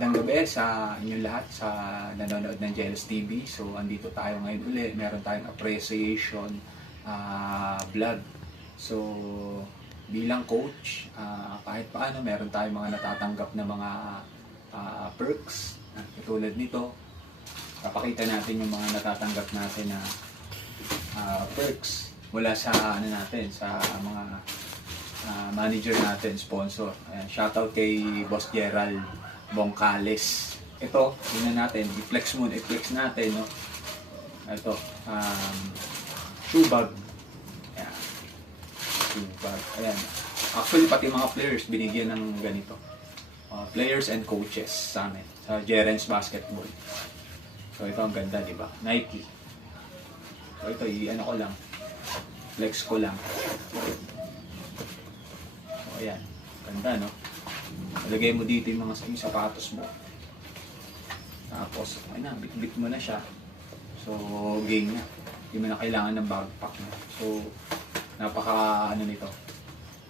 Magandang gabi sa inyong lahat sa nanonood ng Jealous TV. So, andito tayo ngayon uli. Meron tayong appreciation vlog. So, bilang coach, kahit paano meron tayong mga natatanggap na mga perks. Tulad nito, papakita natin yung mga natatanggap natin na perks mula sa natin, sa mga manager natin, sponsor. Ayan, shoutout kay Boss Gerald Bongcales. Ito, yun natin, i-flex natin, no? Ito, shoe bag. Ayan. Shoe bag. Ayan. Actually, pati mga players binigyan ng ganito. Players and coaches sa amin, sa Jerens Basketball. So, ito ang ganda, di ba? Nike. So, ito, i-ano ko lang. Flex ko lang. So, ayan. Ganda, no? Lagay mo dito yung mga sapatos mo. Tapos, ay na, bit-bit mo na siya. So, game na. Hindi mo na kailangan ng backpack na. So,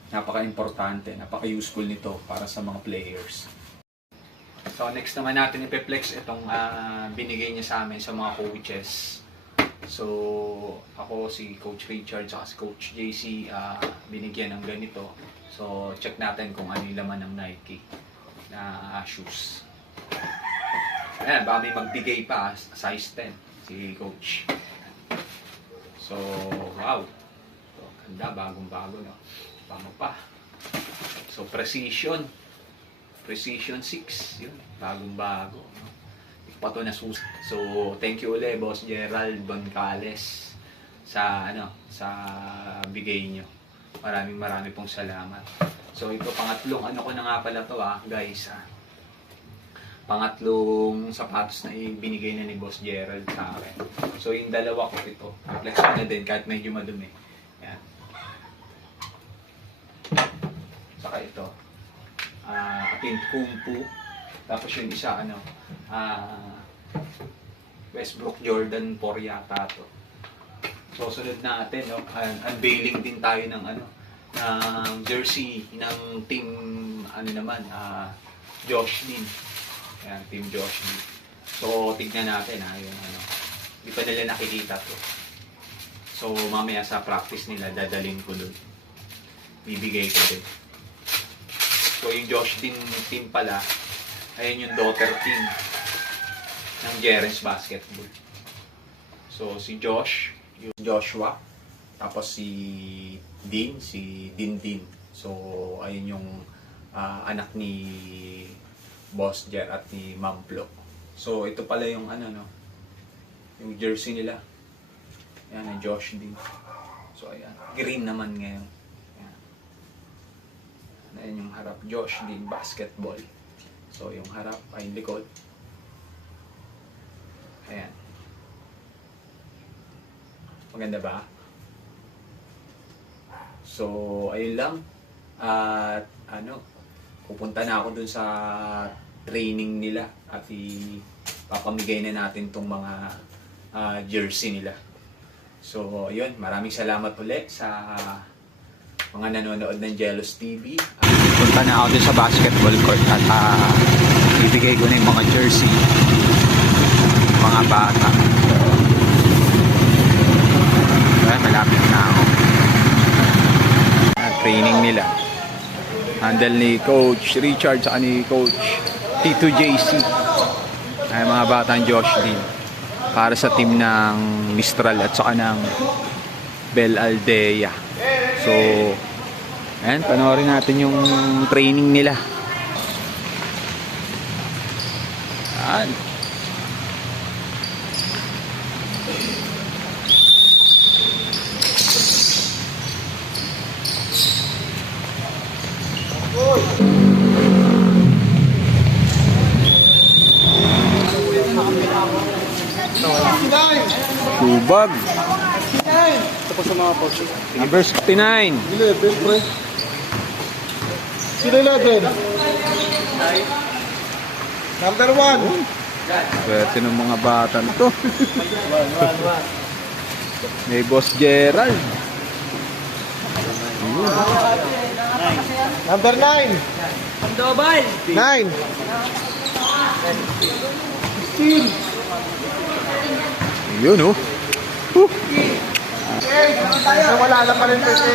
napaka-importante, napaka-useful nito para sa mga players. So, next naman natin ipe-flex itong binigay niya sa amin sa mga coaches. So, ako, si Coach Richard, at si Coach JC, binigyan ng ganito. So, check natin kung ano yung laman ng Nike na shoes. Ayan, baka may magbigay pa, size 10, si Coach. So, wow. So, ganda, bagong-bago, no? Bago pa. So, Precision 6, yun, bagong-bago, no? Pa to na sus. So, thank you ulit, Boss Gerald Bongcales, sa bigay nyo. Maraming pong salamat. So, ito pangatlong ko na nga pala to guys. Pangatlong sapatos na ibinigay na ni Boss Gerald sa akin. So, yung dalawa ko ito. Flex ko na din kahit medyo madumi. Yan. Saka ito. Ating Kung Fu. Tapos yung isa, Westbrook Jordan 4 yata to. So, sunod natin, no? Unveiling din tayo ng ng jersey ng team Josh Dean. Ayan, team Josh Dean. So, tignan natin yung hindi pa nila nakikita to. So, mamaya sa practice nila dadalhin ko doon. Bibigay ko din. So, yung Josh Dean team pala, ayun yung daughter team ng Jerens Basketball. So, si Josh, yung Joshua, tapos si Dean, si Din. So, ayun yung anak ni Boss Jer at ni Ma'am Flo. So, ito pala yung yung jersey nila. Ayan, yung Josh Dean. So, ayan. Green naman ngayon. Ayan. Ayan yung harap, Josh Dean Basketball. So, yung harap ay likod. Ayan. Maganda ba? So, ayun lang. At pupunta na ako dun sa training nila at ipapamigay na natin tong mga jersey nila. So, ayun. Maraming salamat ulit sa mga nanonood ng Jealous TV. Punta na ako dun sa basketball court at ibigay ko na yung mga jersey mga bata. Malapit na ako. Training nila. Handle ni Coach Richard at ni Coach Tito JC. Ay mga batang Josh Dean. Para sa team ng Mistral at saka ng Bel Aldea. So, ayan, panoorin natin yung training nila. Ayan. Shubag. Tapos sa mga post. Number 69. 11, pre. Sino 11? Number 1. Swerte ng mga bata nito. May Boss Gerald. Number 9. Double. 9. Yun, oh. Wala na pa rin pwede.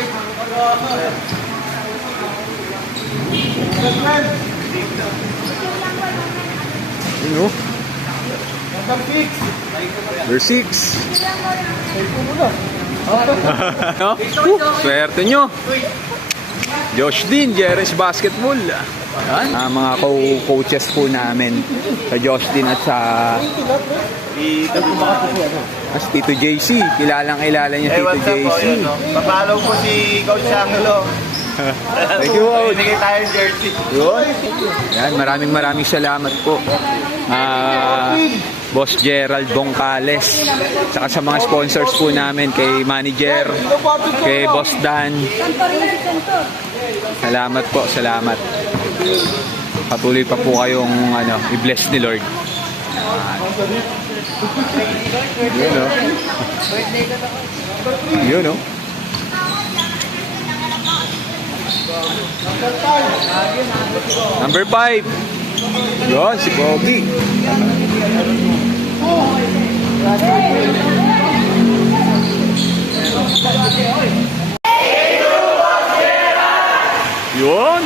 Yun, oh. Number 6. No? Swerte nyo. Josh Dean, Jerez Basketball. Yan. Mga co-coaches po namin sa Josh Dean at sa Tito JC. Kilalang-kilala niya Tito JC. Papalo po si Coach Angelo. Thank you, Coach. Binigay tayo ng jersey. Yun. Yan, maraming salamat po. Boss Gerald Bongcales. Saka sa mga sponsors po namin, kay Manager, kay Boss Dan. Salamat po, salamat. Patuloy pa po kayong i-bless ni Lord. Yun, oh. Yun, oh. Number 5. Yun, si Pogi. Yun.